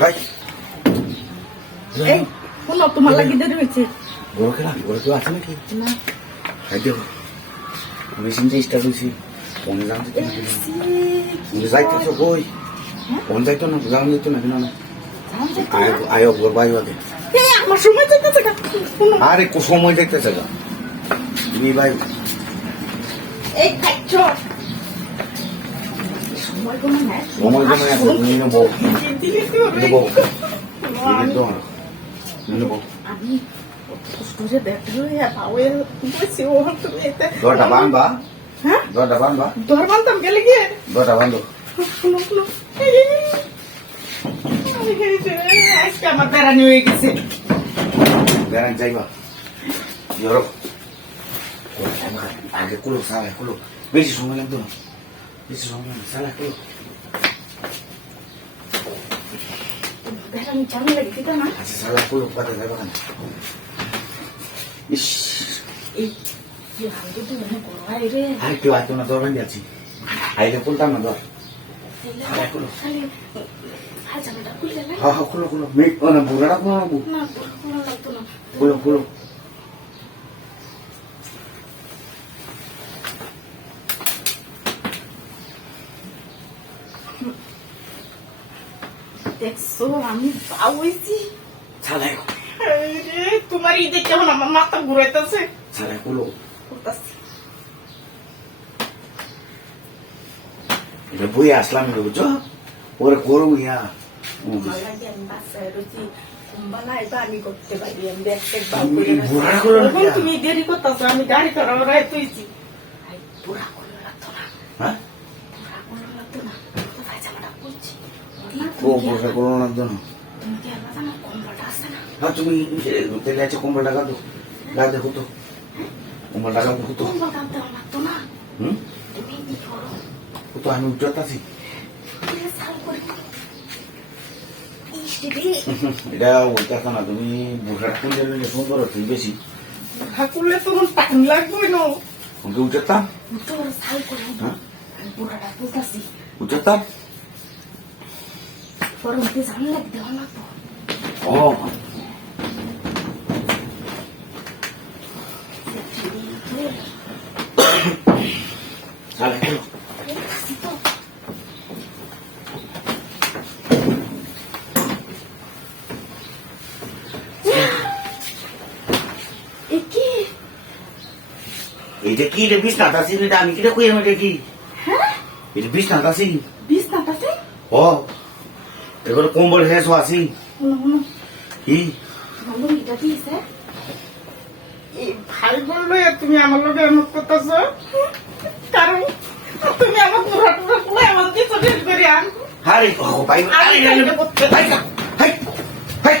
ভাই এই শোনো, তোমার লাগি দেরি হয়েছে। বড় খেলা বড় কেউ আছে নাকি? না ভাই দেখো আমি চিন্তা স্টার্ট হয়েছি কোন জানতে যাইতেছো কই? কোন যাইতো না জান যাইতো না কেন? আয় ওর ভাই আগে আমার সময় যাইতেছে না। আরে সময় দেখতেছে না তুমি ভাই এই খাচ্ছ সময় কোনো নাই, সময় জন্য তুমি নেবো নেবো নেবো আমি কষ্ট করে দেখলে পাওয়ে বসে ও তুমি এতে দরটা বান্ধবা হ্যাঁ দরটা বান্ধবা দর বানতাম গেলে গিয়ে দরটা বান্ধো শুনো শুনো আজকে আমার বেড়ানি হয়ে গেছে। বেড়ান যাইবা ইউরোপ আগে কুলো সালা কুলো বেশি সময় লাগতো না বেশি সময় লাগতো সালা কুলো বেড়ানি চালু লাগে দিতা না। আচ্ছা সালা কুলো পাতে যাইবা কেন? ইস এই কি হাল তো মনে করো রে আর কেউ আইতো না দরকার আছি আইলে খুলতাম না দর সালা কুলো খালি আজ আমি ডাকুল গেলে হ্যাঁ হ্যাঁ খুলো খুলো মেঘ না বুড়াটা কোনো না না কোনো লাগতো না। খুলো খুলো দেখছো আমি পাওয়াইছি। সালাই রে তোমার ঈদে কেমন আমার মাথা ঘুরাইতেছে। সালাই কুলো এটা বই আসলাম বুঝছো ওরে করো ইয়া আমি করতে পারি আমি বুড়া করো না তুমি দেরি করতেছো আমি গাড়ি করা তুইছি পুরা করলে লাগতো না হ্যাঁ পুরা করলে লাগতো না তো ভাই জামাটা করছি ও বুড়া করো না জানো তুমি কি আলাদা না কম্বলটা আছে না হ্যাঁ তুমি তেলে আছে কম্বল টাকা দো গা দেখো তো কম্বল টাকা দেখো তো কম্বল কাঁদতে লাগতো না হুম তুমি কি করো তো আমি উজ্জ্বল আছি সাল করে এটা ওইটা না তুমি বুড়া কুলে নিলে সুন্দর ঠিক বেশি করলে তোমার টাইম লাগবে না ওকে উজ্জ্বলতাম তোর সাল করে হ্যাঁ বুড়াটা বলতেছি উজ্জ্বলতাম তোর মধ্যে জান লাগ দেওয়া লাগবো ও সালাই কুলো এটা কি রে বিছনাটা আছে এটা আমি কিটা কই এটা কি হ্যাঁ এটা বিছনাটা আছে বিছনাটা আছে ও এগুলো কম্বল হেস আছে শুনো কি ভালো এটা দিছে এই ভাই বললো তুমি আমার লগে এমন করতেছো কারণ তুমি আমার পুরা এমন কিছু করে আন আরে ও ভাই আরে ভাই ভাই